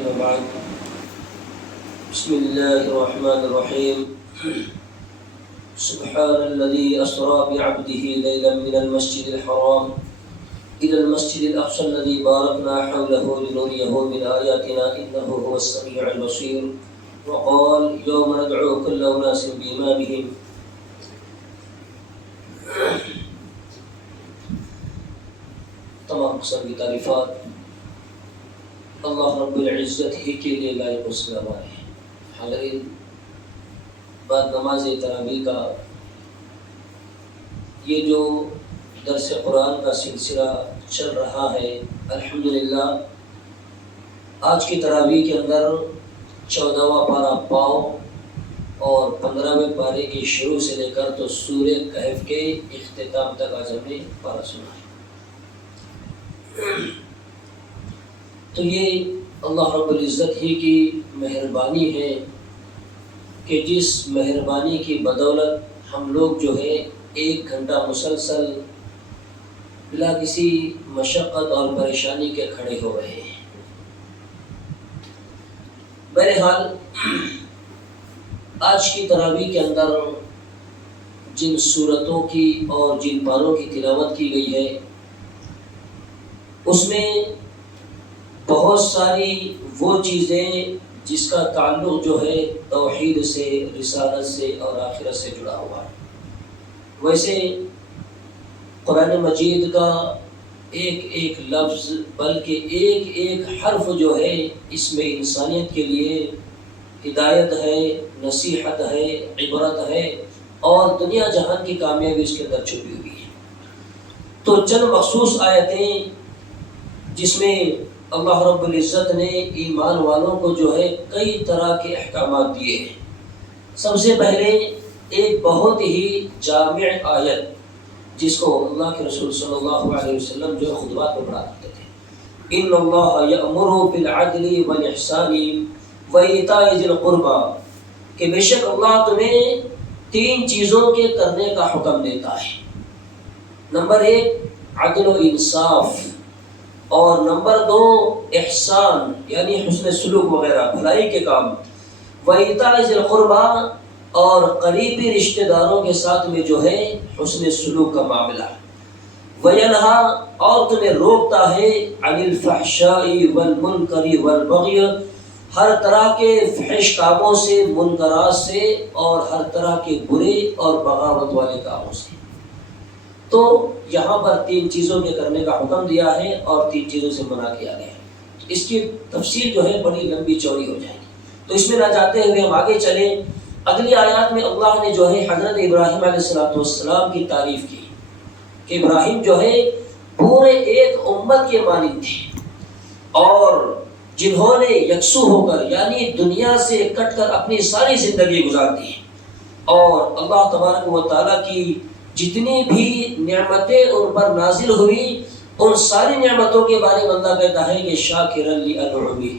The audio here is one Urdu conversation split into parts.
وبعد بسم الله الرحمن الرحيم سبحان الذي أسرى بعبده ليلا من المسجد الحرام إلى المسجد الأقصى الذي باركنا حوله لنريه من آياتنا إنه هو السميع البصير وقال يوم ندعو كل أناس بإمامهم تمام قسم کی تعریفات اللہ رب العزت ہی کے لیے لائق و سزاوار ہے۔ حالانکہ بعد نماز تراویح کا یہ جو درس قرآن کا سلسلہ چل رہا ہے، الحمدللہ آج کی تراویح کے اندر 14واں پارہ پاؤ اور 15ویں پارے کی شروع سے لے کر تو سورہ کہف کے اختتام تک آج ہم نے پارہ سنا ہے۔ تو یہ اللہ رب العزت ہی کی مہربانی ہے کہ جس مہربانی کی بدولت ہم لوگ جو ہے 1 گھنٹہ مسلسل بلا کسی مشقت اور پریشانی کے کھڑے ہو رہے ہیں۔ بہرحال آج کی تراویح کے اندر جن صورتوں کی اور جن پاروں کی تلاوت کی گئی ہے اس میں بہت ساری وہ چیزیں جس کا تعلق جو ہے توحید سے، رسالت سے اور آخرت سے جڑا ہوا ہے۔ ویسے قرآن مجید کا ایک ایک لفظ بلکہ ایک ایک حرف جو ہے اس میں انسانیت کے لیے ہدایت ہے، نصیحت ہے، عبرت ہے اور دنیا جہان کی کامیابی اس کے اندر چھپی ہوئی ہے۔ تو چند مخصوص آیتیں جس میں اللہ رب العزت نے ایمان والوں کو جو ہے کئی طرح کے احکامات دیے ہیں۔ سب سے پہلے ایک بہت ہی جامع آیت جس کو اللہ کے رسول صلی اللہ علیہ وسلم جو خطبات میں پڑھا کرتے تھے، ان اللہ یأمر بالعدل والاحسان وایتاء ذی القربى، کہ بے شک اللہ تمہیں 3 چیزوں کے کرنے کا حکم دیتا ہے۔ نمبر 1 عدل و انصاف، اور نمبر 2 احسان یعنی حسن سلوک وغیرہ بھلائی کے کام، وایتاء ذی القربى اور قریبی رشتہ داروں کے ساتھ میں جو ہے حسن سلوک کا معاملہ، وینہا اور تمہیں روکتا ہے عن الفحشاء والمنکر والبغی، ہر طرح کے فحش کاموں سے، منکرات سے اور ہر طرح کے برے اور بغاوت والے کاموں سے۔ تو یہاں پر 3 چیزوں کے کرنے کا حکم دیا ہے اور 3 چیزوں سے منع کیا گیا ہے۔ اس کی تفصیل جو ہے بڑی لمبی چوڑی ہو جائے گی، تو اس میں نہ جاتے ہوئے ہم آگے چلیں۔ اگلی آیات میں اللہ نے جو ہے حضرت ابراہیم علیہ السلام کی تعریف کی کہ ابراہیم جو ہے پورے ایک امت کے مالک تھے اور جنہوں نے یکسو ہو کر یعنی دنیا سے کٹ کر اپنی ساری زندگی گزار دی، اور اللہ تبارک و تعالیٰ کی جتنی بھی نعمتیں ان پر نازل ہوئی ان ساری نعمتوں کے بارے میں اللہ کہتا ہے کہ شاکرا لانعمہ،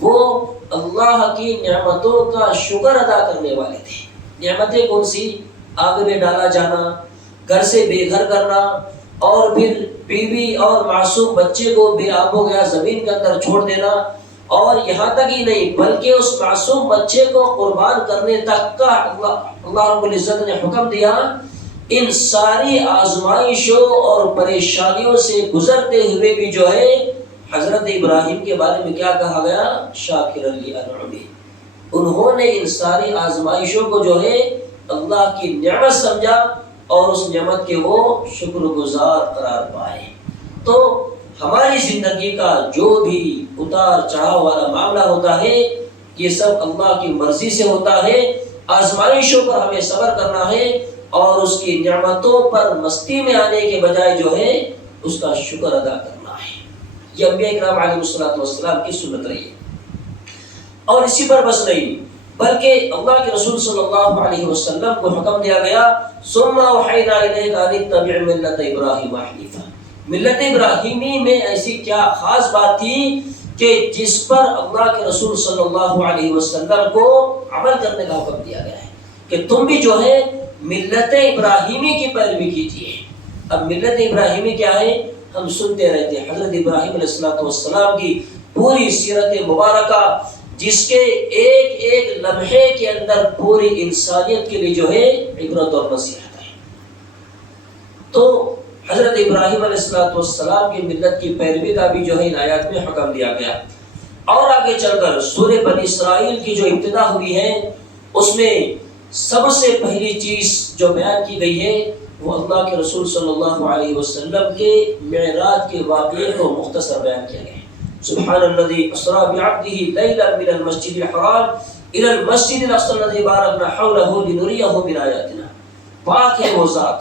وہ اللہ کی نعمتوں کا شکر ادا کرنے والے تھے۔ نعمتیں کون سی؟ آگ میں ڈالا جانا، گھر سے بے گھر کرنا، اور پھر بیوی اور معصوم بچے کو بے آب و گیا زمین کے اندر چھوڑ دینا، اور یہاں تک ہی نہیں بلکہ اس معصوم بچے کو قربان کرنے تک کا اللہ رب العزت نے حکم دیا۔ ان ساری آزمائشوں اور پریشانیوں سے گزرتے ہوئے بھی جو ہے حضرت ابراہیم کے بارے میں کیا کہا گیا؟ شاکرا لانعمہ، انہوں نے ان ساری آزمائشوں کو جو ہے اللہ کی نعمت سمجھا اور اس نعمت کے وہ شکر گزار قرار پائے۔ تو ہماری زندگی کا جو بھی اتار چڑھاؤ والا معاملہ ہوتا ہے یہ سب اللہ کی مرضی سے ہوتا ہے۔ آزمائشوں پر ہمیں صبر کرنا ہے اور اس کی نعمتوں پر مستی میں آنے کے بجائے جو ہے اس کا شکر ادا کرنا ہے۔ یہ انبیاء کرام علیہ السلام کی سنت رہی ہے، اور اسی پر بس نہیں بلکہ اللہ کے رسول صلی اللہ علیہ وسلم کو حکم دیا گیا ثم اوحینا الیک ان اتبع ملت ابراہیم حنیفا۔ ملت ابراہیمی میں ایسی کیا خاص بات تھی کہ جس پر اللہ کے رسول صلی اللہ علیہ وسلم کو عمل کرنے کا حکم دیا گیا ہے کہ تم بھی جو ہے ملت ابراہیمی کی پیروی کیجیے۔ اب ملت ابراہیمی کیا ہے؟ ہم سنتے رہتے ہیں حضرت ابراہیم علیہ السلام کی پوری سیرت مبارکہ جس کے ایک ایک لمحے کے اندر پوری انسانیت کے لیے جو ہے عبرت اور نصیحت ہے۔ تو حضرت ابراہیم علیہ السلام کی ملت کی پیروی کا بھی جو ہے ان آیات میں حکم دیا گیا۔ اور آگے چل کر سورہ بنی اسرائیل کی جو ابتدا ہوئی ہے اس میں سب سے پہلی چیز جو بیان کی گئی ہے وہ اللہ کے رسول صلی اللہ علیہ وسلم کے معراج کے واقعے کو مختصر بیان کیا گیا ہے۔ سبحان الذی اسری بعبدہ لیلا من المسجد الحرام الی المسجد الاقصی الذی بارکنا حولہ لنریہ من آیاتنا۔ پاک ہے وہ ذات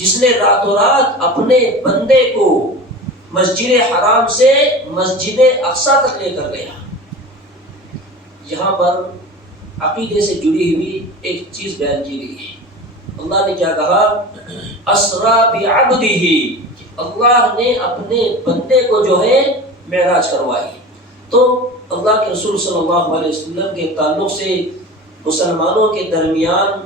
جس نے راتوں رات اپنے بندے کو مسجد حرام سے مسجد اقصی تک لے کر گیا۔ یہاں پر عقیدے سے جڑی ہوئی ایک چیز بیان کی گئی ہے۔ اللہ نے کیا کہا؟ اسری بعبدہ، اللہ نے اپنے بندے کو جو ہے معراج کروائی۔ تو اللہ کے رسول صلی اللہ علیہ وسلم کے تعلق سے مسلمانوں کے درمیان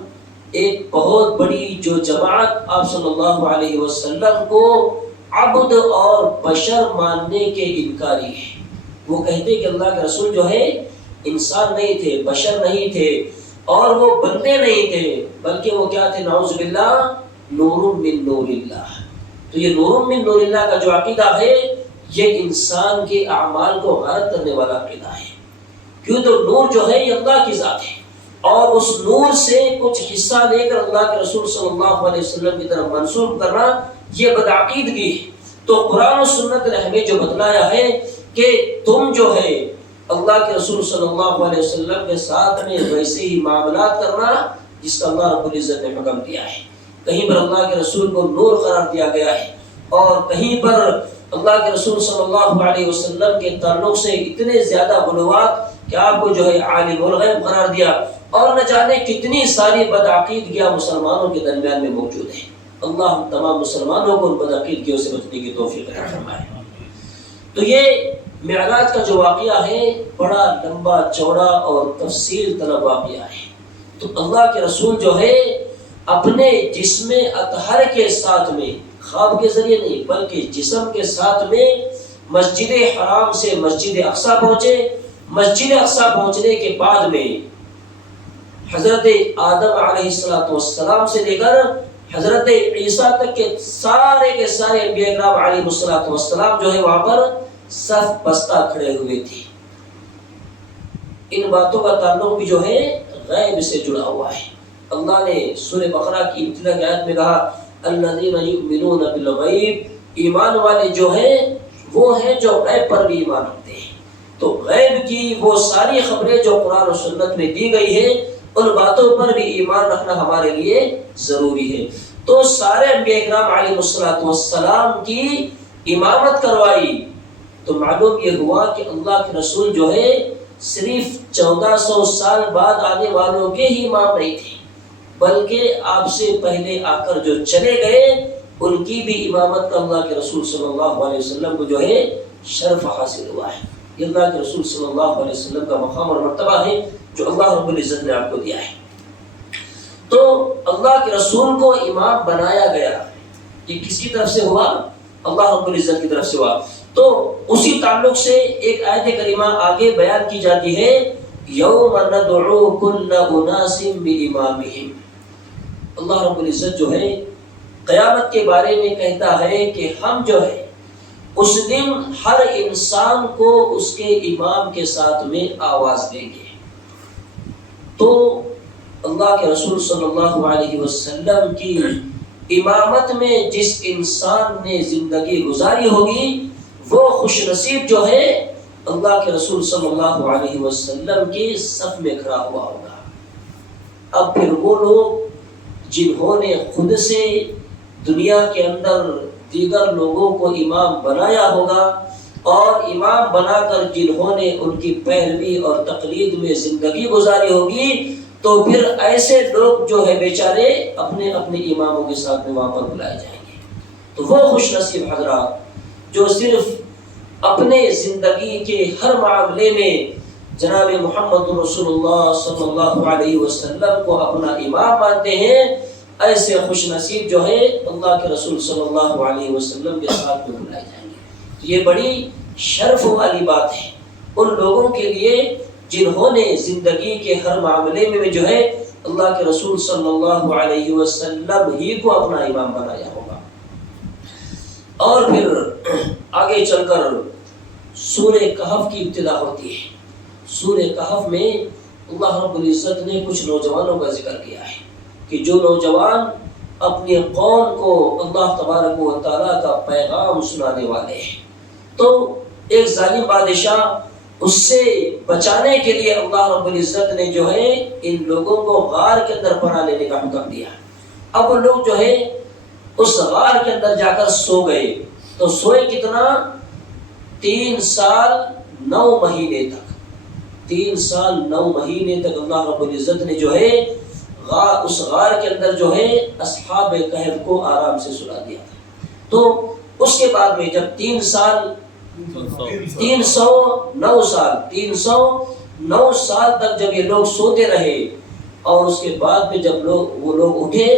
ایک بہت بڑی جو جماعت آپ صلی اللہ علیہ وسلم کو عبد اور بشر ماننے کے انکاری ہے، وہ کہتے کہ اللہ کے رسول جو ہے انسان نہیں تھے، بشر نہیں تھے، اور وہ بندے نہیں تھے، بلکہ وہ کیا تھے؟ نعوذ باللہ نور من نور اللہ۔ تو یہ نور من نور اللہ کا جو عقیدہ ہے یہ انسان کے اعمال کو غارت کرنے والا عقیدہ ہے، کیوں تو نور جو ہے یہ اللہ کی ذات ہے، اور اس نور سے کچھ حصہ لے کر اللہ کے رسول صلی اللہ علیہ وسلم کی طرف منسوب کرنا یہ بدعقیدگی ہے۔ تو قرآن و سنت نے ہمیں جو بتلایا ہے کہ تم جو ہے اللہ کے رسول صلی اللہ علیہ وسلم کے ساتھ میں ویسے ہی معاملات کرنا جس کا اللہ رب العزت نے حکم دیا ہے۔ کہیں پر اللہ کے رسول کو نور قرار دیا گیا ہے، اور کہیں پر اللہ کے رسول صلی اللہ علیہ وسلم کے تعلق سے اتنے زیادہ غلوات کہ آپ کو جو ہے عالم الغیب قرار دیا، اور نہ جانے کتنی ساری بدعقیدگیاں مسلمانوں کے درمیان میں موجود ہیں۔ اللہ تمام مسلمانوں کو ان بدعقیدگیوں سے بچنے کی توفیق عطا فرمائے۔ تو یہ معراج کا جو واقعہ ہے بڑا لمبا چوڑا اور تفصیل طلب واقعہ ہے۔ تو اللہ کے رسول جو ہے اپنے جسم اطہر کے ساتھ میں، خواب کے ذریعے نہیں بلکہ جسم کے ساتھ میں مسجد حرام سے مسجد اقصی پہنچے۔ مسجد اقصی پہنچنے کے بعد میں حضرت آدم علیہ السلام سے لے کر حضرت عیسیٰ تک کے سارے انبیاء کرام علیہ السلام جو ہے وہاں پر صف بستہ کھڑے ہوئے تھے۔ ان باتوں کا تعلق بھی جو ہے غیب سے جڑا ہوا ہے۔ اللہ نے سورہ بقرہ کی ابتدا کی آیت میں کہا الذین یؤمنون بالغیب، ایمان والے جو ہیں وہ ہیں جو غیب پر بھی ایمان رکھتے ہیں۔ تو غیب کی وہ ساری خبریں جو قرآن و سنت میں دی گئی ہے ان باتوں پر بھی ایمان رکھنا ہمارے لیے ضروری ہے۔ تو سارے انبیاء کرام علیہ السلام کی امامت کروائی، تو معلوم یہ ہوا کہ اللہ کے رسول جو ہے صرف 1400 سال بعد آنے والوں کے ہی امام نہیں تھے، بلکہ آپ سے پہلے آ کر جو چلے گئے ان کی بھی امامت کا اللہ کے رسول صلی اللہ علیہ وسلم کو جو ہے شرف حاصل ہوا ہے۔ یہ اللہ کے رسول صلی اللہ علیہ وسلم کا مقام اور مرتبہ ہے جو اللہ رب العزت نے آپ کو دیا ہے۔ تو اللہ کے رسول کو امام بنایا گیا، یہ کس کی طرف سے ہوا؟ اللہ رب العزت کی طرف سے ہوا۔ تو اسی تعلق سے ایک آیت کریمہ آگے بیان کی جاتی ہے یوم ندعو کل اناس بامامہم۔ اللہ رب العزت جو ہے قیامت کے بارے میں کہتا ہے کہ ہم جو ہے اس دن ہر انسان کو اس کے امام کے ساتھ میں آواز دیں گے۔ تو اللہ کے رسول صلی اللہ علیہ وسلم کی امامت میں جس انسان نے زندگی گزاری ہوگی وہ خوش نصیب جو ہے اللہ کے رسول صلی اللہ علیہ وسلم کے صف میں کھڑا ہوا ہوگا۔ اب پھر وہ لوگ جنہوں نے خود سے دنیا کے اندر دیگر لوگوں کو امام بنایا ہوگا اور امام بنا کر جنہوں نے ان کی پیروی اور تقلید میں زندگی گزاری ہوگی، تو پھر ایسے لوگ جو ہے بیچارے اپنے اپنے اماموں کے ساتھ میں وہاں پر بلائے جائیں گے۔ تو وہ خوش نصیب حضرات جو صرف اپنے زندگی کے ہر معاملے میں جناب محمد رسول اللہ صلی اللہ علیہ وسلم کو اپنا امام مانتے ہیں، ایسے خوش نصیب جو ہے اللہ کے رسول صلی اللہ علیہ وسلم کے ساتھ میں بلائے جائیں گے۔ یہ بڑی شرف والی بات ہے ان لوگوں کے لیے جنہوں نے زندگی کے ہر معاملے میں جو ہے اللہ کے رسول صلی اللہ علیہ وسلم ہی کو اپنا امام بنایا ہوگا۔ اور پھر آگے چل کر سورہ کہف کی ابتدا ہوتی ہے۔ سورہ کہف میں اللہ رب العزت نے کچھ نوجوانوں کا ذکر کیا ہے کہ جو نوجوان اپنی قوم کو اللہ تبارک و تعالیٰ کا پیغام سنانے والے ہیں، تو ایک ظالم بادشاہ اس سے بچانے کے لیے اللہ رب العزت نے جو ہے ان لوگوں کو غار کے اندر پناہ لینے کا حکم دیا۔ اب وہ لوگ جو ہے اس غار کے اندر جا کر سو گئے، تو سوئے کتنا؟ 3 سال 9 مہینے تک۔ 3 سال 9 مہینے تک اللہ رب العزت نے جو ہے اس غار کے اندر جو ہے اصحاب کہف کو آرام سے سلا دیا تھا۔ تو اس کے بعد میں جب 309 سال تک جب یہ لوگ سوتے رہے، اور اس کے بعد میں جب وہ لوگ اٹھے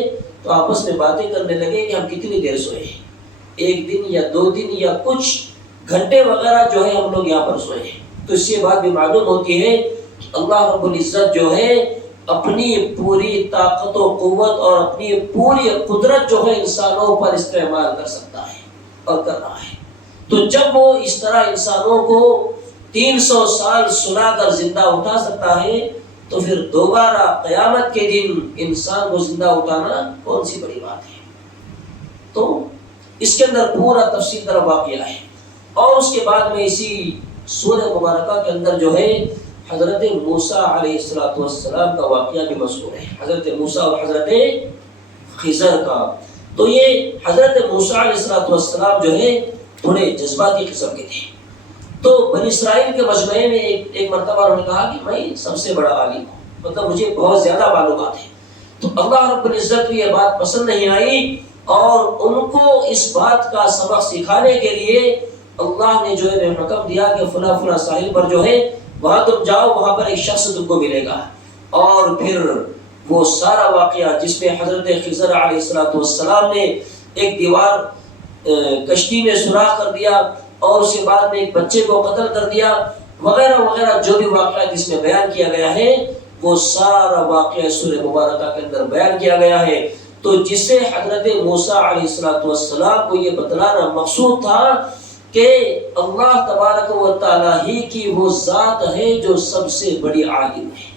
تو آپس میں باتیں کرنے لگے کہ ہم کتنی دیر سوئے ہیں، 1 دن یا 2 دن یا کچھ گھنٹے وغیرہ جو ہے ہم لوگ یہاں پر سوئے ہیں۔ تو اس کے بعد بھی معلوم ہوتی ہے کہ اللہ رب العزت جو ہے اپنی پوری طاقت و قوت اور اپنی پوری قدرت جو ہے انسانوں پر استعمال کر سکتا ہے اور کر رہا ہے۔ تو جب وہ اس طرح انسانوں کو 300 سال سلا کر زندہ اٹھا سکتا ہے، تو پھر دوبارہ قیامت کے دن انسان کو زندہ اٹھانا کون سی بڑی بات ہے۔ تو اس کے اندر پورا تفصیل طرح واقعہ ہے۔ اور اس کے بعد میں اسی سورہ مبارکہ کے اندر جو ہے حضرت موسیٰ علیہ السلام کا واقعہ بھی مذکور ہے، حضرت موسیٰ اور حضرت خضر کا۔ تو یہ حضرت موسیٰ علیہ السلام جو ہے تھوڑے جذباتی قسم کے تھے۔ تو بنی اسرائیل کے مجمع میں ایک مرتبہ انہوں نے کہا کہ میں سب سے بڑا عالم ہوں، مطلب مجھے بہت زیادہ معلومات ہیں۔ تو اللہ رب العزت کو یہ بات پسند نہیں آئی، اور ان کو اس بات کا سبق سکھانے کے لیے اللہ نے جو ہے حکم دیا کہ فلاں فلاں ساحل پر جو ہے وہاں تم جاؤ، وہاں پر ایک شخص تم کو ملے گا۔ اور پھر وہ سارا واقعہ جس میں حضرت خضر علیہ السلام نے ایک دیوار کشتی میں سوراخ کر دیا، اور اس کے بعد میں ایک بچے کو قتل کر دیا، وغیرہ وغیرہ جو بھی واقعہ جس میں بیان کیا گیا ہے، وہ سارا واقعہ سورہ مبارکہ کے اندر بیان کیا گیا ہے۔ تو جس سے حضرت موسیٰ علیہ السلام کو یہ بتلانا مقصود تھا کہ اللہ تبارک و تعالیٰ ہی کی وہ ذات ہے جو سب سے بڑی عالم ہے،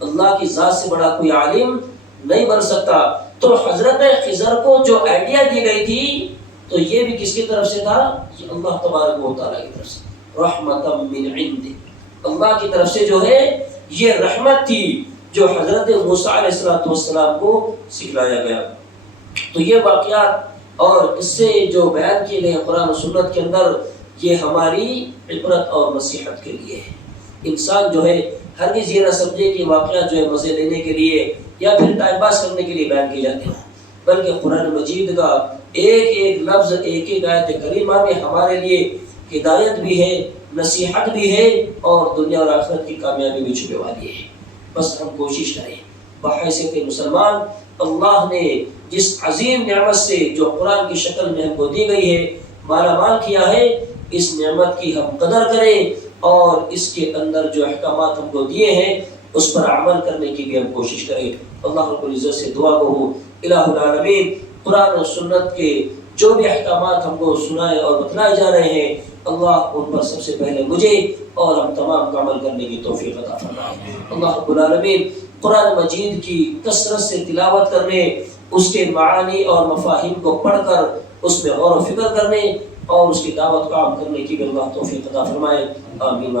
اللہ کی ذات سے بڑا کوئی عالم نہیں بن سکتا۔ تو حضرت خضر کو جو آئیڈیا دی گئی تھی، تو یہ بھی کس کی طرف سے تھا؟ اللہ تبارک و تعالیٰ کی طرف سے، رحمتا من عند، اللہ کی طرف سے جو ہے یہ رحمت تھی جو حضرت موسیٰ علیہ السلام کو سکھلایا گیا۔ تو یہ واقعات اور اس سے جو بیان کیے گئے قرآن و سنت کے اندر، یہ ہماری عبرت اور نصیحت کے لیے ہے۔ انسان جو ہے ہرگز یہ نہ سمجھے کہ واقعات جو ہے مزے لینے کے لیے یا پھر ٹائم پاس کرنے کے لیے بیان کیے جاتے ہیں، بلکہ قرآن مجید کا ایک ایک لفظ، ایک ایک آیت کریمہ میں ہمارے لیے ہدایت بھی ہے، نصیحت بھی ہے، اور دنیا اور آخرت کی کامیابی بھی چھپے والی ہے۔ بس ہم کوشش کریں بحیثیت مسلمان، اللہ نے جس عظیم نعمت سے جو قرآن کی شکل میں ہم کو دی گئی ہے مالا مال کیا ہے، اس نعمت کی ہم قدر کریں، اور اس کے اندر جو احکامات ہم کو دیے ہیں اس پر عمل کرنے کی بھی ہم کوشش کریں۔ اللہ رب العزت سے دعا گو الہ العالمین قرآن و سنت کے جو بھی احکامات ہم کو سنائے اور بتلائے جا رہے ہیں، اللہ ان پر سب سے پہلے مجھے اور ہم تمام کا عمل کرنے کی توفیق عطا فرمائے۔ اللہ رب العالمین قرآن مجید کی کثرت سے تلاوت کرنے، اس کے معانی اور مفاہیم کو پڑھ کر اس میں غور و فکر کرنے اور اس کی دعوت کو عام کرنے کی بھی اللہ توفیق عطا فرمائے۔ آمین۔